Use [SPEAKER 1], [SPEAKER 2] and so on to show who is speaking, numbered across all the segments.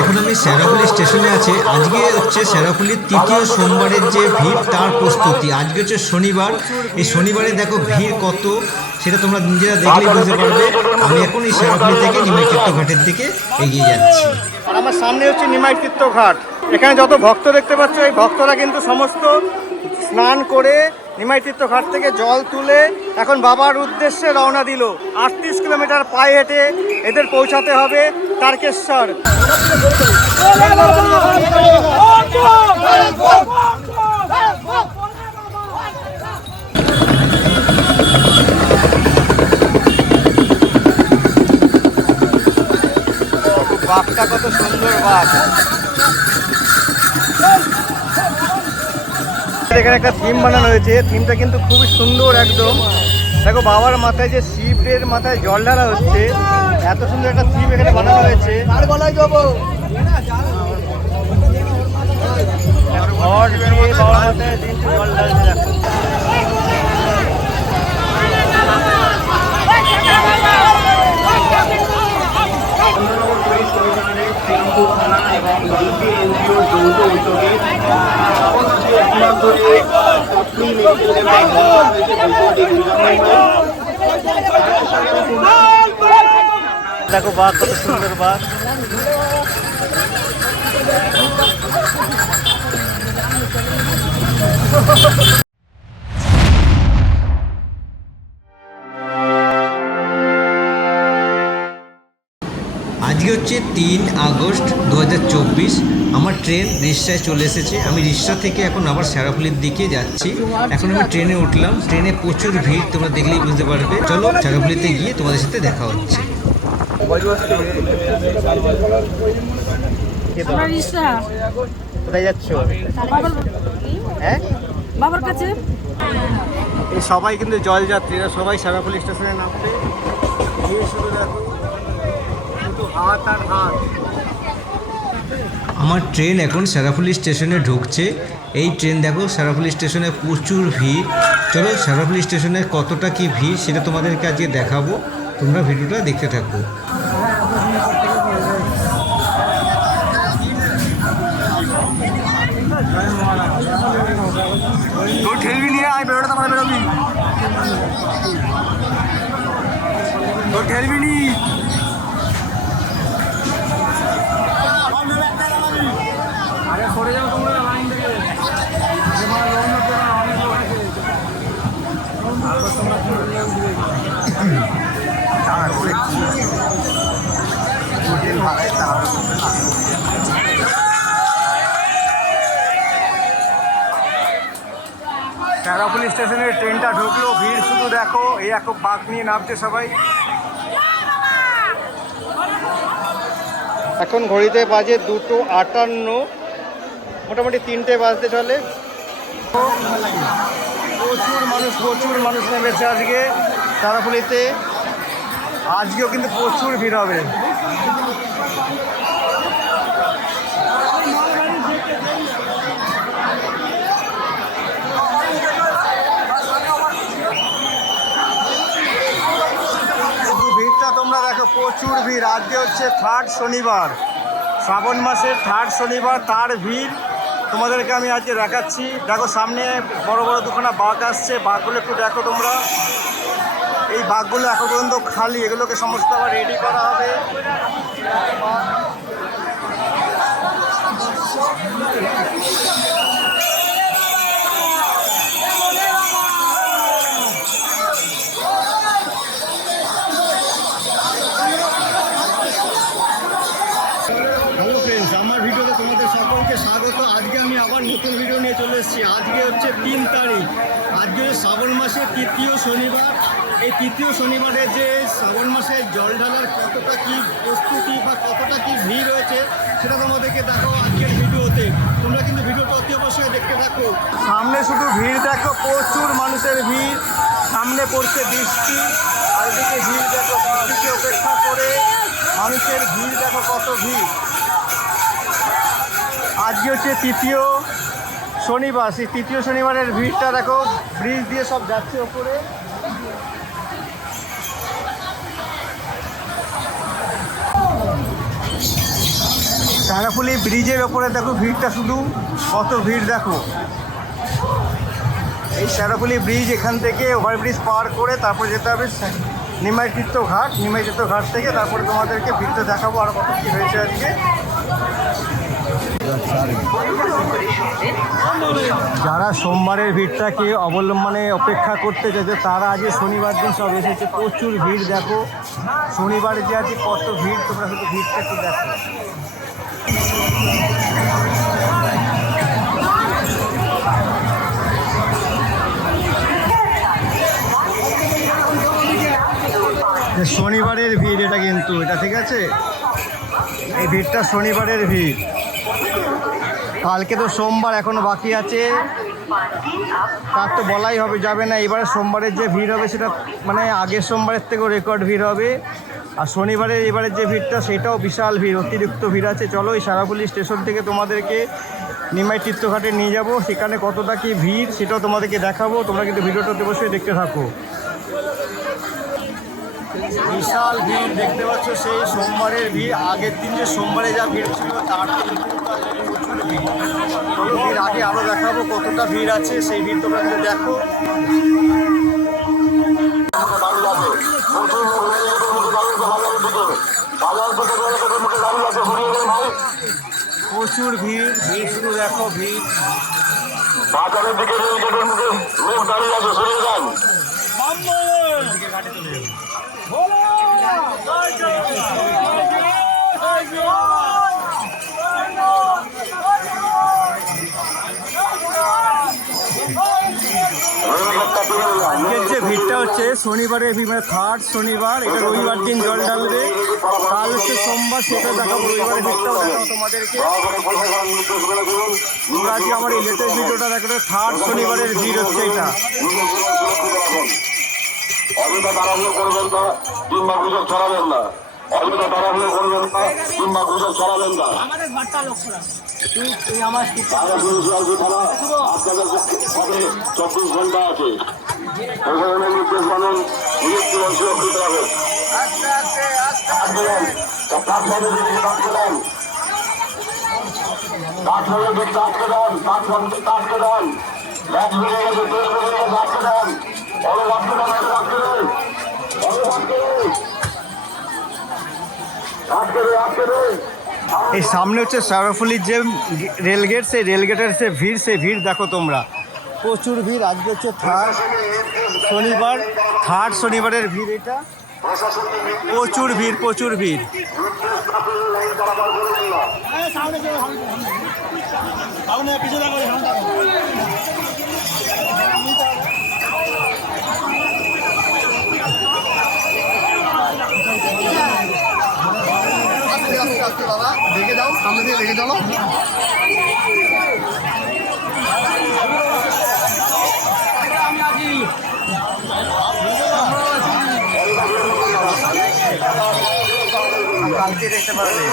[SPEAKER 1] এখন আমি শেরাপুলি স্টেশনে আছি। আজকে হচ্ছে শেরাপুলির তৃতীয় সোমবারের যে ভিড়, তার প্রস্তুতি। আজকে হচ্ছে শনিবার। এই শনিবারে দেখো ভিড় কত, সেটা তোমরা নিজেরা দেখলেই বুঝতে পারবে। আমি এখন এই শেরাপুলি থেকে নিমাইচিত্ত ঘাটের দিকে এগিয়ে যাচ্ছি।
[SPEAKER 2] আর আমার সামনে হচ্ছে নিমাই ঘাট। এখানে যত ভক্ত দেখতে পাচ্ছ, এই ভক্তরা কিন্তু সমস্ত স্নান করে নিমাই তীর্থ ঘাট থেকে জল তুলে এখন বাবার উদ্দেশ্যে রওনা দিল। আটত্রিশ কিলোমিটার পায়ে হেঁটে এদের পৌঁছাতে হবে তারকেশ্বর। বাঘটা কত সুন্দর বাঘ এখানে একটা থিম বানানো হয়েছে। থিমটা কিন্তু খুবই সুন্দর একদম। দেখো, বাবার মাথায় যে শিবের মাথায় জল ঢালা হচ্ছে, এত সুন্দর একটা থিম এখানে বানানো হয়েছে।
[SPEAKER 3] পুলিশ কমিশনারের শ্রীরামপুর থানা এবং
[SPEAKER 2] দেখো বাঘ কত সুন্দর বাঘ।
[SPEAKER 1] আজকে হচ্ছে তিন আগস্ট দু হাজার চব্বিশ। আমার ট্রেন রিক্সায় চলে এসেছে। আমি রিক্সা থেকে এখন আবার শেরাপুলির দিকে যাচ্ছি। এখন আমি ট্রেনে উঠলাম। ট্রেনে প্রচুর ভিড় তোমরা দেখলেই বুঝতে পারবে। চলো শেরাপুলিতে গিয়ে তোমাদের সাথে দেখা হচ্ছে।
[SPEAKER 2] কোথায় যাচ্ছ? হ্যাঁ?
[SPEAKER 4] বাবার কাছে।
[SPEAKER 2] সবাই কিন্তু জলযাত্রীরা সবাই সারাপুলি স্টেশনে নামবে। শুধু দেখো।
[SPEAKER 1] আমার ট্রেন এখন সারাফুলি স্টেশনে ঢুকছে। এই ট্রেন দেখো, সারাফুলি স্টেশনে প্রচুর ভিড়। চলো সারাফুলি স্টেশনে কতটা কি ভিড় সেটা তোমাদেরকে আজকে দেখাবো। তোমরা ভিডিওটা দেখতে থাকো।
[SPEAKER 2] তোর ঠেলবি নিয়ে আয় বেরোটা তোমার বেরোবি। ঠেলবি নি। স্টেশনের ট্রেনটা ঢুকলো ভিড় শুধু দেখো এই এক বাঘ নিয়ে নামছে সবাই। এখন ঘড়িতে বাজে দুটো আটান্ন মোটামুটি তিনটে বাজতে চলে। প্রচুর মানুষ প্রচুর মানুষ নেমেছে আজকে তারাপুলিতে। আজকেও কিন্তু প্রচুর ভিড় হবে শুধু ভিড়টা তোমরা দেখো প্রচুর ভিড়। আজকে হচ্ছে থার্ড শনিবার। শ্রাবণ মাসের থার্ড শনিবার, তার ভিড়। তোমাদেরকে আমি আজকে দেখাচ্ছি। দেখো সামনে বড় বড় দুখানা বাঘ আসছে। বাঘগুলো একটু দেখো তোমরা। এই বাঘগুলো এখন পর্যন্ত খালি, এগুলোকে সমস্ত আবার রেডি করা হবে। শনিবার, এই তৃতীয় শনিবারে যে শ্রাবণ মাসে জল ঢালার কতটা কি প্রস্তুতি বা কতটা কি ভিড় রয়েছে, সেটা তোমাদেরকে দেখো আজকের ভিডিওতে। তোমরা কিন্তু ভিডিওটা অতি অবশ্যই দেখতে থাকো। সামনে শুধু ভিড় দেখো, প্রচুর মানুষের ভিড়। সামনে পড়ছে বৃষ্টি আর এদিকে ভিড় দেখো বৃষ্টিকে অপেক্ষা করে মানুষের ভিড় দেখো কত ভিড়। আজকে হচ্ছে তৃতীয় শনিবার, সেই তৃতীয় শনিবারের ভিড়টা দেখো ব্রিজ দিয়ে সব যাচ্ছে ওপরে। সারাফুলি ব্রিজের ওপরে দেখো ভিড়টা শুধু, কত ভিড় দেখো। এই সারাফুলি ব্রিজ এখান থেকে ওভারব্রিজ পার করে তারপর যেতে হবে নিমাই ঘাট। নিমাই ঘাট থেকে তারপরে তোমাদেরকে ভিড়টা দেখাবো আর কত কী হয়েছে আজকে। যারা সোমবারের ভিড়টাকে অবলম্বনে অপেক্ষা করতে চাইছে, তারা আজকে শনিবার দিন সব এসেছে। প্রচুর ভিড়, দেখো। শনিবারে যে আজকে কত ভিড়, তোমরা শুধু ভিড়টা দেখো। শনিবারের ভিড়, এটা কিন্তু, এটা ঠিক আছে? এই ভিড়টা শনিবারের ভিড়। কালকে তো সোমবার এখনও বাকি আছে। তার তো বলাই হবে, যাবে না। এবারে সোমবারের যে ভিড় হবে সেটা মানে আগের সোমবারের থেকেও রেকর্ড ভিড় হবে। আর শনিবারের এবারের যে ভিড়টা, সেটাও বিশাল ভিড়, অতিরিক্ত ভিড় আছে। চলো এই সারাপুলি স্টেশন থেকে তোমাদেরকে নিমাই তীর্থঘাটে নিয়ে যাব। সেখানে কতটা কি ভিড়, সেটাও তোমাদেরকে দেখাবো। তোমরা কিন্তু ভিডিওটা বসে দেখতে থাকো। বিশাল ভিড় দেখতে পাচ্ছ সেই সোমবারের ভিড় আগের দিন যে সোমবারে যা ভিড় ছিল তার প্রচুর ভিড়। চলো ভিড় আগে আরও দেখাবো কতটা ভিড় আছে সেই ভিড় তোমরা দেখো। প্রচুর ভিড় ভিড় শুধু দেখো ভিড়।
[SPEAKER 5] বাজারের দিকে লোক দাঁড়িয়ে আছে সরিয়ে যান রেলগেটটা তুলে যান
[SPEAKER 2] আজকের যে ভিড়টা হচ্ছে শনিবারের মানে থার্ড শনিবার, এটা রবিবার দিন জল ঢালবে। কাল হচ্ছে সোমবার, সেটা দেখাবো, রবিবারের ভিড়টাও দেখাবো তোমাদেরকে। আমার এই লেটেস্ট ভিডিওটা দেখো থার্ড শনিবারের ভিড় হচ্ছে এটা।
[SPEAKER 5] অযথা তাড়াহুড়ো করবেন না কিংবা গুজব ছড়াবেন না। অযথা তাড়াহুড়ো করবেন না কিংবা গুজব ছড়াবেন না। আপনাদের চব্বিশ ঘণ্টা আছে। প্রশাসনের নির্দেশ মানুন নিজের জীবন সুরক্ষিত রাখুন আটকে দেন দিকে আটকে দেন প্ল্যাটফর্মের দিকে আটকে দেন প্ল্যাটফর্মের দিকে আটকে বেড়ে গেছে তেল বেড়ে গেছে আটকে দেন।
[SPEAKER 2] এই সামনে হচ্ছে সারাফুলির যে রেলগেট সেই রেলগেটের সে ভিড় সে ভিড় দেখো তোমরা। প্রচুর ভিড় আজকে হচ্ছে থার্ড শনিবার। থার্ড শনিবারের ভিড় এটা। প্রচুর ভিড় প্রচুর ভিড়।
[SPEAKER 5] দেখে যাও সামনে দিয়ে দেখে চলো।
[SPEAKER 2] কালকে দেখতে পারবে।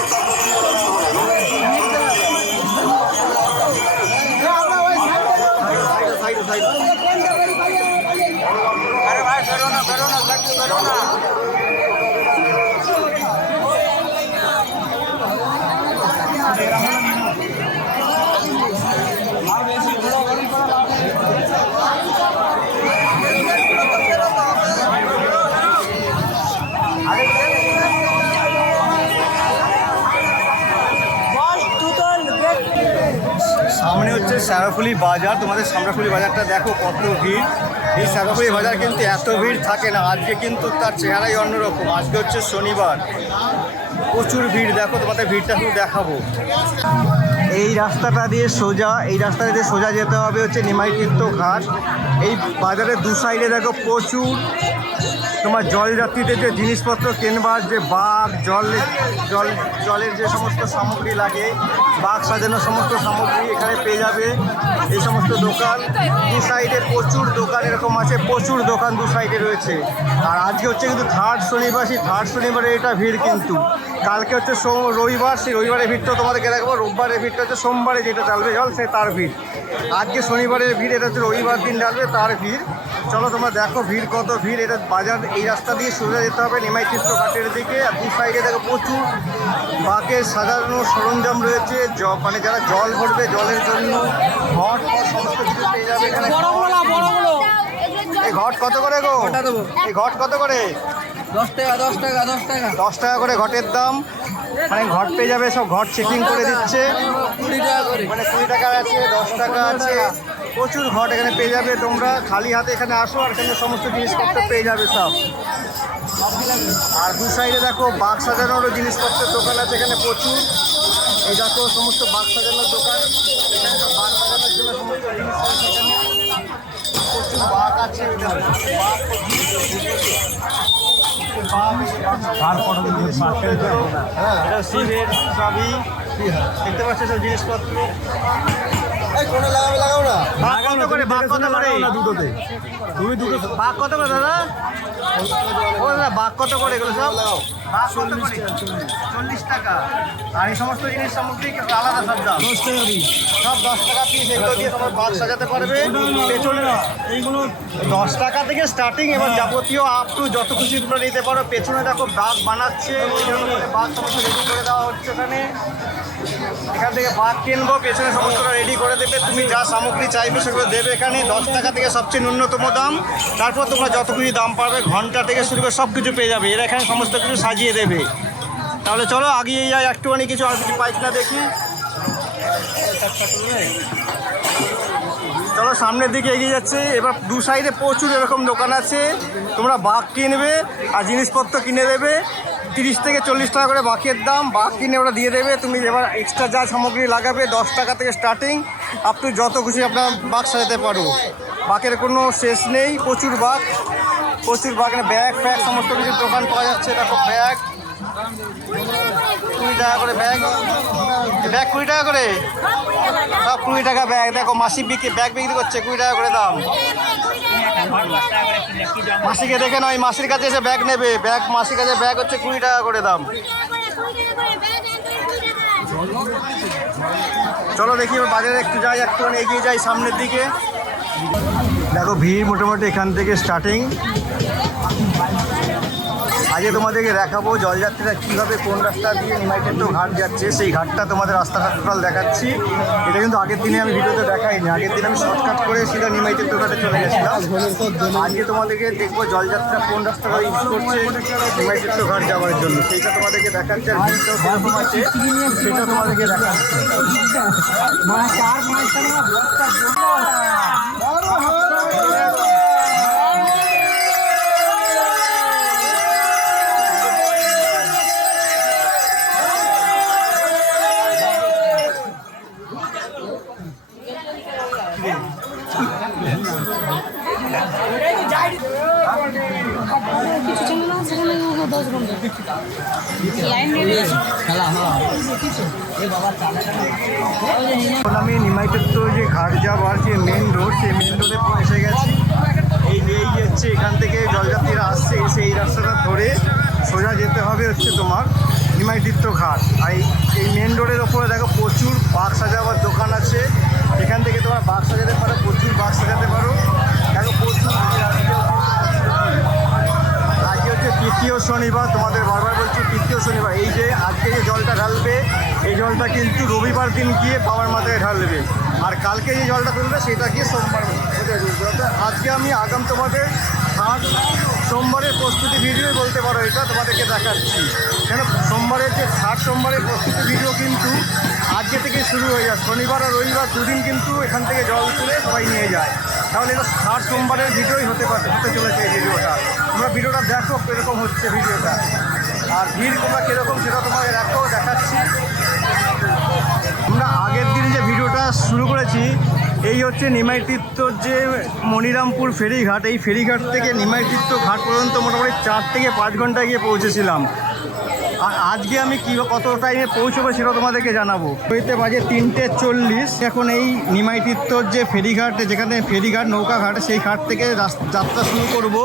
[SPEAKER 2] সামনে হচ্ছে সারাফুলি বাজার। তোমাদের সামরাফুলি বাজারটা দেখো কত ভিড়। এই সাগরপুরি বাজার কিন্তু এত ভিড় থাকে না। আজকে কিন্তু তার চেহারাই অন্যরকম। আজকে হচ্ছে শনিবার। প্রচুর ভিড়। দেখো, তোমাদের ভিড়টা শুধু দেখাবো। এই রাস্তাটা দিয়ে সোজা, এই রাস্তাটা দিয়ে সোজা যেতে হবে হচ্ছে নিমাই তীর্থ ঘাট। এই বাজারের দু সাইডে দেখো প্রচুর তোমার জলযাত্রীদের যে জিনিসপত্র কেনবার যে বাঘ, জল জল, জলের যে সমস্ত সামগ্রী লাগে, বাঘ সাজানোর সমস্ত সামগ্রী এখানে পেয়ে যাবে। এই সমস্ত দোকান, দু সাইডে প্রচুর দোকান এরকম আছে, প্রচুর দোকান দু সাইডে রয়েছে। আর আজকে হচ্ছে কিন্তু থার্ড শনিবার, সেই থার্ড শনিবারে এটা ভিড় কিন্তু। কালকে হচ্ছে সোম রবিবার সেই রবিবারের ভিড়টা তোমাদেরকে দেখাবো। রোববারের ভিড়টা হচ্ছে সোমবারে যেটা চালবে জল সে তার ভিড়। আজকে শনিবারের ভিড় এটা হচ্ছে রবিবার দিন ডালবে তার ভিড়। চলো তোমরা দেখো ভিড় কত ভিড় এটা বাজার এই রাস্তা দিয়ে সোজা যেতে হবে নিমাই চিত্র ঘাটের দিকে। আর দু সাইডে দেখো প্রচুর বাকের সাজানো সরঞ্জাম রয়েছে জ- মানে যারা জল ভরবে জলের জন্য ঘট সমস্ত কিছু পেয়ে যাবে এখানে। এই ঘট কত করে গো? এই ঘট কত করে?
[SPEAKER 6] দশ টাকা দশ টাকা দশ টাকা।
[SPEAKER 2] দশ টাকা করে ঘটের দাম। মানে ঘট পেয়ে যাবে সব ঘট চেকিং করে দিচ্ছে।
[SPEAKER 6] কুড়ি টাকা করে।
[SPEAKER 2] মানে কুড়ি টাকা আছে দশ টাকা আছে। প্রচুর ঘট এখানে পেয়ে যাবে তোমরা। খালি হাতে এখানে আসো আর এখানে সমস্ত জিনিসপত্র পেয়ে যাবে সব। আর দু সাইডে দেখো বাঘ সাজানোরও জিনিসপত্রের দোকান আছে এখানে প্রচুর। এই দেখো সমস্ত বাঘ সাজানোর দোকান। এখানে সব বাঘ সাজানোর জন্য সমস্ত জিনিস এখানে। প্রচুর বাঘ আছে দেখো, এটা শিবের সবই। দেখতে পাচ্ছ সব জিনিসপত্র? ভাগ কত করে? বাঘ কত করে? দুটোতে। তুমি দুটো বাঘ কত করে দাদা? ও দাদা বাঘ কত করে এগুলো সব? চল্লিশ টাকা। আর এই সমস্ত জিনিস সামগ্রী আলাদা সব দাম? দশ টাকা সব দশ টাকা পিস এগুলো দিয়ে তোমার বাঘ সাজাতে পারবে। পেছনে এইগুলো দশ টাকা থেকে স্টার্টিং এবার যাবতীয় আপ টু যত খুশি তোমরা নিতে পারো। পেছনে দেখো বাঘ বানাচ্ছে। বাঘ সমস্ত রেডি করে দেওয়া হচ্ছে ওখানে এখান থেকে বাঘ কিনবো পেছনে সমস্তটা রেডি করে দেবে। তুমি যা সামগ্রী চাইবে সেগুলো দেবে এখানে। দশ টাকা থেকে সবচেয়ে ন্যূনতম দাম। তারপর তোমরা যত কিছু দাম পাবে ঘণ্টা থেকে শুরু করে সব কিছু পেয়ে যাবে। এরা এখানে সমস্ত কিছু সাজিয়ে দেবে। তাহলে চলো আগিয়ে যাই, একটুখানি কিছু আর কিছু পাইক না দেখি। চলো সামনের দিকে এগিয়ে যাচ্ছে। এবার দু সাইডে প্রচুর এরকম দোকান আছে। তোমরা বাঘ কিনবে আর জিনিসপত্র কিনে দেবে। তিরিশ থেকে চল্লিশ টাকা করে বাঘের দাম। বাঘ কিনে ওরা দিয়ে দেবে। তুমি এবার এক্সট্রা যা সামগ্রী লাগাবে, দশ টাকা থেকে স্টার্টিং আপ টু যত খুশি আপনার বাঘ সাজাতে পারো। বাঘের কোনো শেষ নেই। প্রচুর বাঘ। প্রচুর বাগানে ব্যাগ, ফ্যাগ, সমস্ত কিছু দোকান পাওয়া যাচ্ছে, দেখো ব্যাগ। কুড়ি টাকা করে ব্যাগ। ব্যাগ কুড়ি টাকা করে? সব কুড়ি টাকা ব্যাগ, দেখো মাসি বিক্রি, ব্যাগ বিক্রি করছে কুড়ি টাকা করে দাম। মাসিকে দেখে নয় মাসির কাছে এসে ব্যাগ নেবে। ব্যাগ, মাসির কাছে ব্যাগ হচ্ছে কুড়ি টাকা করে দাম। চলো দেখি বাজারে একটু যাই, একটুখানি এগিয়ে যাই সামনের দিকে। দেখো ভিড় মোটামুটি এখান থেকে স্টার্টিং আজকে তোমাদেরকে দেখাবো জলযাত্রীরা কীভাবে কোন রাস্তা দিয়ে নিমাইটেন্টো ঘাট যাচ্ছে, সেই ঘাটটা তোমাদের রাস্তাটা টোটাল দেখাচ্ছি। এটা কিন্তু আগের দিনে আমি ভিডিওতে দেখাইনি, আগের দিন আমি শর্টকাট করে সিধা নিমাইটেন্টো ঘাটে চলে গেছিলাম। আজকে তোমাদেরকে দেখব জলযাত্রা কোন রাস্তাটা ইউজ করছে নিমাইটেন্টো ঘাট যাওয়ার জন্য। সেইটা তোমাদেরকে দেখাচ্ছে সেটা তোমাদেরকে দেখাচ্ছে। আমি নিমাইতেত্ত যে ঘাট যাওয়ার যে মেন রোড সেই মেন রোডে এসে গেছি। এই যে এই যে হচ্ছে এখান থেকে জলযাত্রীরা আসছে, এসে এই রাস্তাটা ধরে সোজা যেতে হবে হচ্ছে তোমার নিমাইতিত্ত ঘাট। আর এই মেন রোডের ওপরে দেখো প্রচুর বাঘ সাজাবার দোকান আছে। এখান থেকে তোমার বাঘ সাজাতে পারো, প্রচুর বাঘ সাজাতে পারো। দেখো প্রচুর তৃতীয় শনিবার তোমাদের বারবার বলছি, তৃতীয় শনিবার। এই যে আজকে যে জলটা ঢালবে, এই জলটা কিন্তু রবিবার দিন গিয়ে বাবার মাথায় ঢালবে। আর কালকে যে জলটা তুলবে সেটা গিয়ে সোমবার আজকে আমি আগাম তোমাদের থার্ড সোমবারের প্রস্তুতি ভিডিও বলতে পারো, এটা তোমাদেরকে দেখাচ্ছি। কেন? সোমবারের যে থার্ড সোমবারের প্রস্তুতি ভিডিও কিন্তু আজকে থেকে শুরু হয়ে যায়। শনিবার আর রবিবার দুদিন কিন্তু এখান থেকে জল তুলে সবাই নিয়ে যায়। তাহলে এটা থার্ড সোমবারের ভিডিওই হতে পারে, হতে চলেছে এই ভিডিওটা। তোমরা ভিডিওটা দেখো কীরকম হচ্ছে ভিডিওটা। আর ভিড় তোমরা কীরকম সেটা তোমাকে দেখো দেখাচ্ছি। আমরা আগের দিনে যে ভিডিওটা শুরু করেছি, এই হচ্ছে নিমাইতীর্থর যে মনিরামপুর ফেরিঘাট, এই ফেরিঘাট থেকে নিমাইতীর্থ ঘাট পর্যন্ত মোটামুটি চার থেকে পাঁচ ঘণ্টা গিয়ে পৌঁছেছিলাম। আজকে আমি কী কত টাইমে পৌঁছবো সেটা তোমাদেরকে জানাব। হইতে বাজে তিনটে চল্লিশ। এখন এই নিমাইতীর্থর যে ফেরিঘাট, যেখানে ফেরিঘাট নৌকা ঘাট সেই ঘাট থেকে যাত্রা শুরু করব।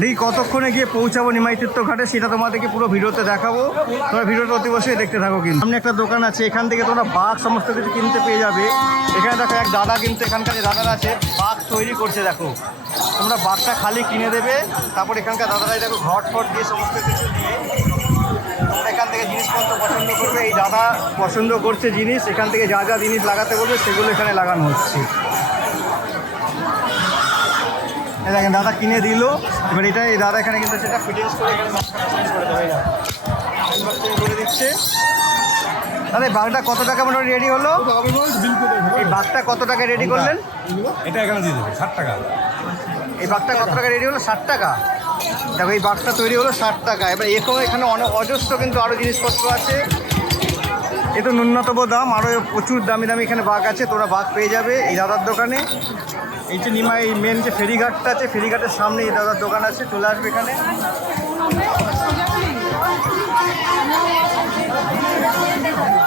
[SPEAKER 2] দেখি কতক্ষণে গিয়ে পৌঁছাবো নিমাইতীর্থ ঘাটে, সেটা তোমাদেরকে পুরো ভিডিওতে দেখাবো। তোমরা ভিডিওটা অতি অবশ্যই দেখতে থাকো কিন্তু। সামনে একটা দোকান আছে, এখান থেকে তোমরা বাঘ সমস্ত কিছু কিনতে পেয়ে যাবে। এখানে দেখো এক দাদা কিন্তু, এখানকার যে দাদারা আছে, বাঘ তৈরি করছে, দেখো। তোমরা বাঘটা খালি কিনে দেবে, তারপর এখানকার দাদারাই দেখো ঘট ফট দিয়ে সমস্ত কিছু দিয়ে জিনিসপত্র পছন্দ করবে এই দাদা পছন্দ করছে জিনিস এখান থেকে যা যা জিনিস লাগাতে বলবে সেগুলো এখানে লাগানো হচ্ছে। দেখেন দাদা কিনে দিল। এবার এটা এই দাদা এখানে কিন্তু সেটা ফিটিংস করে এখানে করে দেবে চেক করে দিচ্ছে। দাদা এই বাঘটা কত টাকা মোটামুটি রেডি হলো? এই বাঘটা কত টাকা রেডি করলেন?
[SPEAKER 7] এটা এখানে দিয়ে দেবে ষাট টাকা।
[SPEAKER 2] এই বাঘটা কত টাকা রেডি হলো? ষাট টাকা। দেখো, এই বাঘটা তৈরি হলো ষাট টাকা এবার এরকম এখানে অনেক অজস্র কিন্তু আরও জিনিসপত্র আছে। এ তো ন্যূনতম দাম আরও প্রচুর দামি দামি এখানে বাঘ আছে, তোমরা বাঘ পেয়ে যাবে এই দাদার দোকানে। এই যে নিমা এই মেন যে ফেরিঘাটটা আছে, ফেরিঘাটের সামনে এই দাদার দোকান আছে, চলে আসবে এখানে। চলো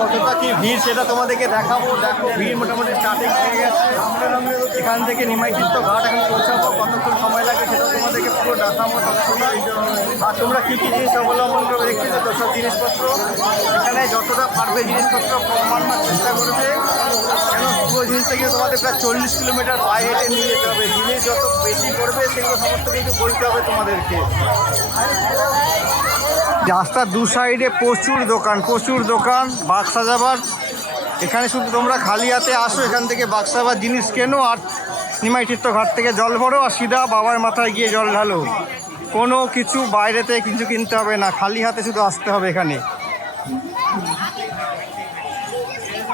[SPEAKER 2] কতটা কি ভিড়, সেটা তোমাদেরকে দেখাবো। দেখো, ভিড় মোটামুটি স্টার্টিং হয়ে গেছে। এখান থেকে নিমাইচিত্ত ঘাট, এখন পৌঁছাবো। কতক্ষণ সময় লাগে সেটা তোমাদেরকে পুরো দেখাবো সবসময় আর তোমরা কী কী জিনিস অবলম্বন করে দেখছি তো সব জিনিসপত্র। এখানে যতটা পারবে জিনিসপত্র কম আনবার চেষ্টা করবে। কেন পুরো জিনিসটা কিন্তু তোমাদের প্রায় চল্লিশ কিলোমিটার পায়ে হেঁটে নিয়ে যেতে হবে। জিনিস যত বেশি করবে, সেগুলো সমস্ত কিছু বলতে হবে তোমাদেরকে। রাস্তার দু সাইডে প্রচুর দোকান প্রচুর দোকান বাক্স সাজাবার এখানে শুধু তোমরা খালি হাতে আসো, এখান থেকে বাক্স সাজাবার জিনিস কেনো আর নিমাই ঘাট থেকে জল ভরো আর সিধা বাবার মাথায় গিয়ে জল ঢালো। কোনো কিছু বাইরেতে কিছু কিনতে হবে না, খালি হাতে শুধু আসতে হবে এখানে।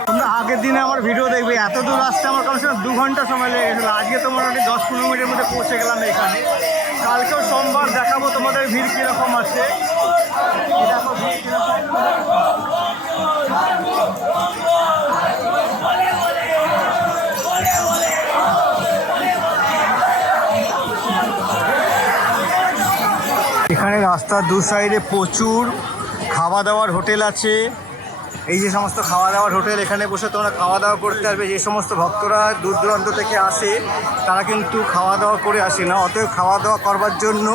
[SPEAKER 2] তোমরা আগের দিনে আমার ভিডিও দেখবে, এত দূর আসতে আমার কমসে কম দু ঘণ্টা সময় লেগে গেছিল। আজকে তো মোটামুটি দশ পনেরো মিনিটের মধ্যে পৌঁছে গেলাম এখানে। কালকেও সোমবার দেখাবো তোমাদের ভিড় কীরকম আছে। এখানে রাস্তার দু সাইডে প্রচুর খাওয়া দাওয়ার হোটেল আছে এই যে সমস্ত খাওয়া দাওয়ার হোটেল এখানে বসে তোমরা খাওয়া দাওয়া করতে পারবে। যে সমস্ত ভক্তরা দূর দূরান্ত থেকে আসে, তারা কিন্তু খাওয়া দাওয়া করে আসে না। অতএব খাওয়া দাওয়া করবার জন্য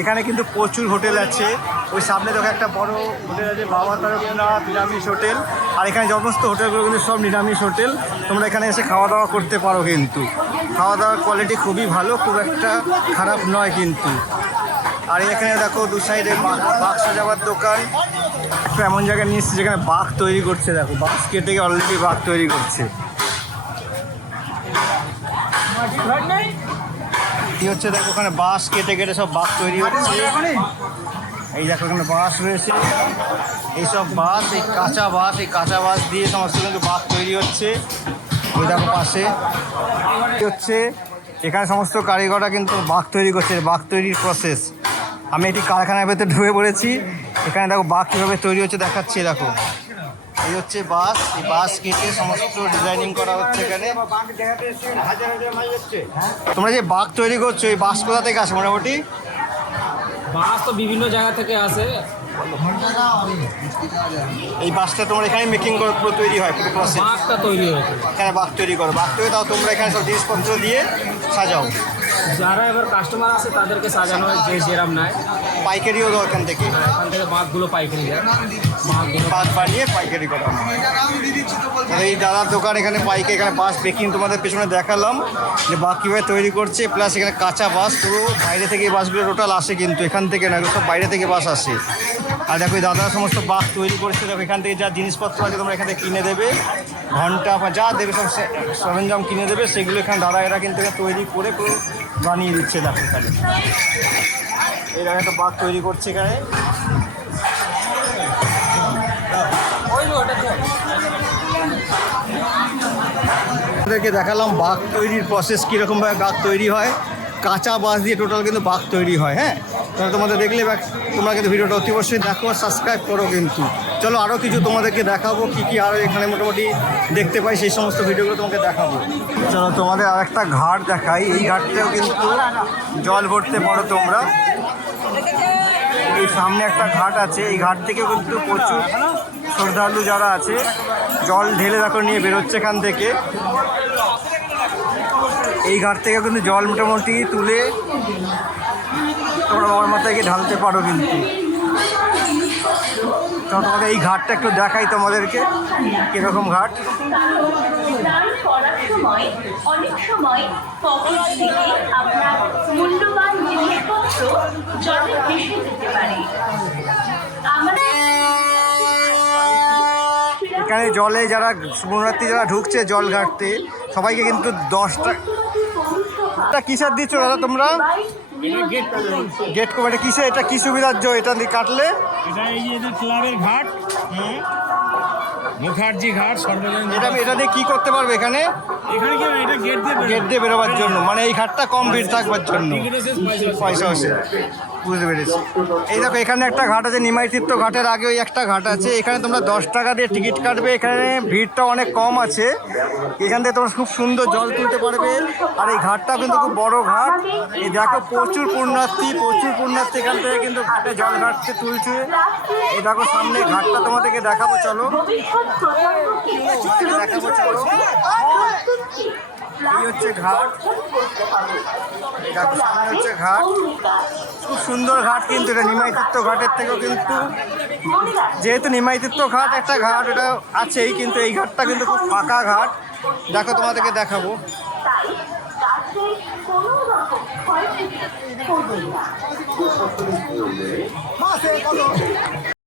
[SPEAKER 2] এখানে কিন্তু প্রচুর হোটেল আছে। ওই সামনে দেখো একটা বড় হোটেল আছে, বাবা তারকনাথ নিরামিষ হোটেল। আর এখানে সমস্ত হোটেলগুলো কিন্তু সব নিরামিষ হোটেল। তোমরা এখানে এসে খাওয়া দাওয়া করতে পারো কিন্তু। খাওয়া দাওয়ার কোয়ালিটি খুবই ভালো, খুব একটা খারাপ নয় কিন্তু। আর এখানে দেখো দু সাইডে বাঘ সাজাবার দোকান। এমন জায়গায় নিয়ে এসেছে যেখানে বাঘ তৈরি করছে, দেখো। বাঘ কেটে অলরেডি বাঘ তৈরি করছে। কি হচ্ছে, দেখো, ওখানে বাঁশ কেটে কেটে সব বাঘ তৈরি হচ্ছে। এই দেখো, এখানে বাঁশ রয়েছে। এইসব বাঁশ, এই কাঁচা বাঁশ, এই কাঁচা বাঁশ দিয়ে সমস্ত কিন্তু বাঘ তৈরি হচ্ছে। ওই দেখো পাশে। হচ্ছে, এখানে সমস্ত কারিগররা কিন্তু বাঘ তৈরি করছে, বাঘ তৈরির প্রসেস আমি এটি কারখানার ভেতরে ঢুকে পড়েছি। এখানে দেখো বাঘ কীভাবে তৈরি হচ্ছে দেখাচ্ছি দেখো। এই হচ্ছে বাস এই বাস কেটে সমস্ত ডিজাইনিং করা হচ্ছে এখানে। তোমরা যে বাঘ তৈরি করছ এই বাস কোথা থেকে আসে মোটামুটি?
[SPEAKER 8] বাস তো বিভিন্ন জায়গা থেকে আসে।
[SPEAKER 2] এই বাসটা তোমরা এখানে মেকিং করে পুরো তৈরি হয় পুরো প্রসেস
[SPEAKER 8] বাঘটা তৈরি হয়েছে।
[SPEAKER 2] এখানে বাঘ তৈরি করো। বাঘ তৈরি তাও তোমরা এখানে সব জিনিসপত্র দিয়ে সাজাও।
[SPEAKER 8] যারা এবার কাস্টমার আছে তাদেরকে সাজানো হয় যে যেরাম নেয়।
[SPEAKER 2] পাইকারিও দাও এখান থেকে
[SPEAKER 8] এখান থেকে বাঘগুলো পাইকারি যায় বাঘগুলো
[SPEAKER 2] বাস বানিয়ে পাইকারি করা হয়। এই দাদার দোকান এখানে পাইকে এখানে বাস বেকিং তোমাদের পেছনে দেখালাম। যে বাস কীভাবে তৈরি করছে প্লাস এখানে কাঁচা বাস পুরো বাইরে থেকে এই বাসগুলো টোটাল আসে কিন্তু এখান থেকে না সব বাইরে থেকে বাস আসে। আর দেখো এই দাদারা সমস্ত বাস তৈরি করছে দেখো এখান থেকে যা জিনিসপত্র আছে তোমরা এখান থেকে কিনে দেবে। ঘণ্টা বা যা দেবে সব সরঞ্জাম কিনে দেবে সেগুলো এখানে দাদা এরা কিন্তু তৈরি করে পুরো বানিয়ে দিচ্ছে দেখো এখানে। এরকম একটা বাঘ তৈরি করছে এখানে। দেখালাম বাঘ তৈরির প্রসেস কীরকমভাবে বাঘ তৈরি হয়। কাঁচা বাঁশ দিয়ে টোটাল কিন্তু বাঘ তৈরি হয় হ্যাঁ? তাহলে তোমাদের দেখলে তোমরা কিন্তু ভিডিওটা অতি অবশ্যই দেখো সাবস্ক্রাইব করো কিন্তু। চলো আরও কিছু তোমাদেরকে দেখাবো, কি কি আরও এখানে মোটামুটি দেখতে পাই, সেই সমস্ত ভিডিওগুলো তোমাকে দেখাবো। চলো তোমাদের আর একটা ঘাট দেখাই, এই ঘাটটাও কিন্তু জল ভরতে পারো তোমরা। এই সামনে একটা ঘাট আছে, এই ঘাট থেকেও কিন্তু প্রচুর শ্রদ্ধালু যারা আছে, জল ঢেলে দেখো নিয়ে বেরোচ্ছে এখান থেকে। এই ঘাট থেকে কিন্তু জল মোটামুটি তুলে তোমরা বাবার মাথায় গিয়ে ঢালতে পারো কিন্তু। তো তোমাদের এই ঘাটটা একটু দেখাই তোমাদেরকে কীরকম ঘাট।
[SPEAKER 9] স্নান করার সময় অনেক সময় আপনার মূল্যবান জিনিসপত্র জলে ভেসে যেতে পারে।
[SPEAKER 2] এখানে জলে যারা পুণ্যার্থী যারা ঢুকছে জল ঘাটতে সবাইকে কিন্তু দশটা এটা কিসের দিচ্ছ দাদা তোমরা? গেট কভার এটা কিসে এটা কি সুবিধার জন্য এটা দিয়ে কাটলে?
[SPEAKER 7] এটা এই যে ক্লাবের ঘাট মুখার্জি ঘাট সর্বজন
[SPEAKER 2] এটা এটা দিয়ে কি করতে পারবে এখানে?
[SPEAKER 7] এখানে কি এটা গেট দিয়ে
[SPEAKER 2] গেট দিয়ে বেরোবার জন্য। মানে এই ঘাটটা কম ভিড় থাকবার জন্য। পয়সা আছে বুঝতে পেরেছি। এই দেখো এখানে একটা ঘাট আছে নিমাই তীর্থ ঘাটের আগে ওই একটা ঘাট আছে। এখানে তোমরা দশ টাকা দিয়ে টিকিট কাটবে। এখানে ভিড়টা অনেক কম আছে। এখান থেকে তোমরা খুব সুন্দর জল তুলতে পারবে। আর এই ঘাটটা কিন্তু খুব বড় ঘাট। এই দেখো প্রচুর পুণ্যার্থী প্রচুর পুণ্যার্থী এখান থেকে কিন্তু ঘাটে জল ঘাটতে তুলছে। এই দেখো সামনে ঘাটটা তোমাদেরকে দেখাবো চলো। দেখাবো চলো। এই হচ্ছে ঘাট। সামনে হচ্ছে ঘাট। খুব সুন্দর ঘাট কিন্তু, এটা নিমাইতীর্থ ঘাটের থেকেও কিন্তু। যেহেতু নিমাইতীর্থ ঘাট একটা ঘাট, এটা আছেই, কিন্তু এই ঘাটটা কিন্তু খুব ফাঁকা ঘাট। দেখো, তোমাদেরকে দেখাবো।
[SPEAKER 9] তাই